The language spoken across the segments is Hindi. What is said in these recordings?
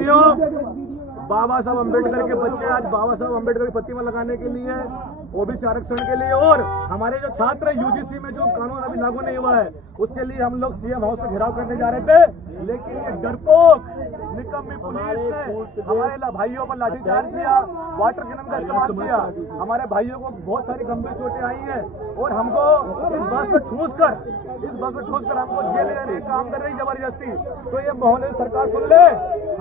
साथियों, बाबा साहब अम्बेडकर के बच्चे आज बाबा साहब अम्बेडकर की प्रतिमा लगाने के लिए, ओबीसी आरक्षण के लिए और हमारे जो छात्र यूजीसी में जो कानून अभी लागू नहीं हुआ है उसके लिए हम लोग सीएम हाउस का घेराव करने जा रहे थे, लेकिन ये डरपोक निकम्मी पुलिस ने हमारे भाइयों पर लाठीचार्ज किया, वाटर कैनन का इस्तेमाल किया। हमारे भाइयों को बहुत सारी गंभीर चोटें आई हैं और हमको इस बस में ठूस कर हमको जेल जाने का काम कर रही जबरदस्ती। तो ये मोहल्ले सरकार सुन ले,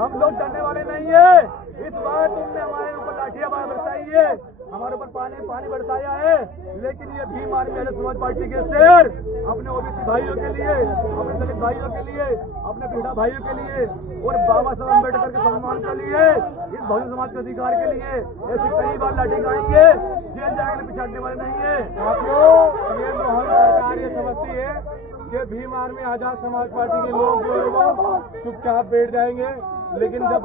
हम लोग डरने वाले नहीं है। इस बार तुमने हमारे ऊपर लाठियां बरसाई है, हमारे ऊपर पानी बरसाया है, लेकिन ये भीम आर्मी समाज पार्टी के शेर अपने ओबीसी भाइयों के लिए, अपने दलित भाइयों के लिए, अपने पीड़ा भाइयों के लिए और बाबा साहब अम्बेडकर के सम्मान के लिए, इस बहुजन समाज के अधिकार के लिए ऐसी कई बार लाठी खाएंगे, जेल जाएंगे, पिछाड़ने वाले नहीं है। आपको ये मोहन सरकार ये समझती है कि भीम आर्मी आजाद समाज पार्टी के लोग जो है वो चुपचाप बैठ जाएंगे, लेकिन जब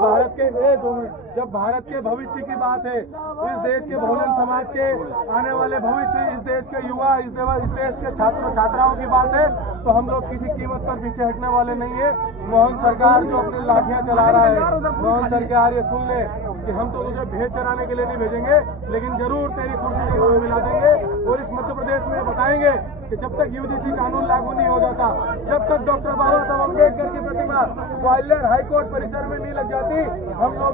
भारत के भविष्य की बात है, इस देश के बहुजन समाज के आने वाले भविष्य, इस देश के युवा, इस देश के छात्रों छात्राओं की बात है, तो हम लोग किसी कीमत पर पीछे हटने वाले नहीं है। मोहन सरकार जो अपनी लाठियां चला रहा है, मोहन सरकार ये सुन ले कि हम तो तुझे भेज चराने के लिए नहीं भेजेंगे, लेकिन जरूर तेरी कुर्सी को मिला देंगे और इस मध्य प्रदेश में बताएंगे कि जब तक यूजीसी कानून लागू नहीं हो जाता, जब तक डॉक्टर बाबा साहब अम्बेडकर की प्रतिमा ग्वालियर हाईकोर्ट परिसर में नहीं लग जाती, हम लोग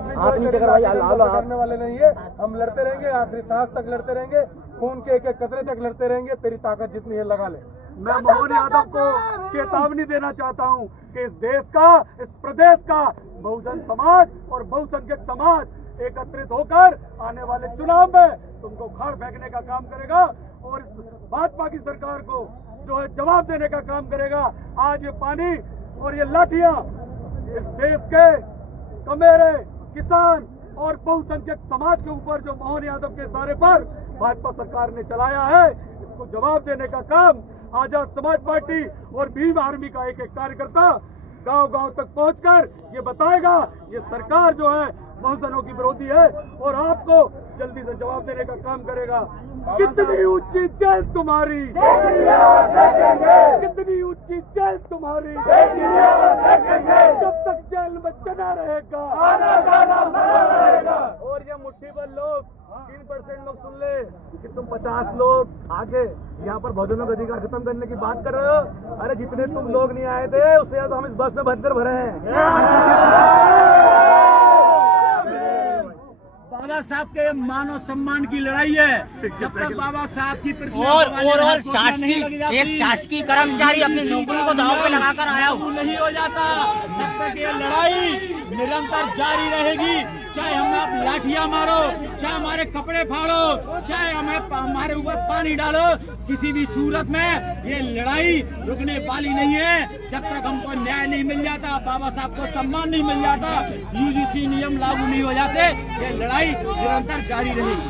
करने वाले नहीं है। हम लड़ते रहेंगे, आखिरी सांस तक लड़ते रहेंगे, खून के एक एक कतरे तक लड़ते रहेंगे। तेरी ताकत जितनी है लगा ले। मैं मोहन यादव को चेतावनी देना चाहता हूं कि इस देश का, इस प्रदेश का बहुजन समाज और बहुसंख्यक समाज एकत्रित होकर आने वाले चुनाव में तुमको उखाड़ फेंकने का काम करेगा और इस भाजपा की सरकार को जो है जवाब देने का काम करेगा। आज ये पानी और ये लाठियां इस देश के कमेरे, किसान और बहुसंख्यक समाज के ऊपर जो मोहन यादव के इशारे पर भाजपा सरकार ने चलाया है, इसको जवाब देने का काम आजाद समाज पार्टी और भीम आर्मी का एक एक कार्यकर्ता गांव-गांव तक पहुंचकर ये बताएगा ये सरकार जो है बहुजनों की विरोधी है और आपको जल्दी से जवाब देने का काम करेगा। कितनी ऊंची जेल तुम्हारी, कितनी ऊंची जेल तुम्हारी, जब तक जेल में चना रहेगा और ये मुट्ठी भर लोग 3% लोग सुन ले कि तुम 50 लोग आगे यहाँ पर बहुजनों का अधिकार खत्म करने की बात कर रहे हो। अरे जितने तुम लोग नहीं आए थे उससे ज्यादा हम इस बस में भरकर भरे हैं। बाबा साहब के मानव सम्मान की लड़ाई है। जब तक बाबा साहब की और शासकीय कर्मचारी अपनी नौकरी को दांव पे लगाकर आया हूँ नहीं हो जाता, तब तक ये लड़ाई निरंतर जारी रहेगी। चाहे हमें आप लाठियां मारो, चाहे हमारे कपड़े फाड़ो, चाहे हमारे ऊपर पानी डालो, किसी भी सूरत में ये लड़ाई रुकने वाली नहीं है। जब तक हमको न्याय नहीं मिल जाता, बाबा साहब को सम्मान नहीं मिल जाता, यूजीसी नियम लागू नहीं हो जाते, ये लड़ाई निरंतर जारी रहेगी।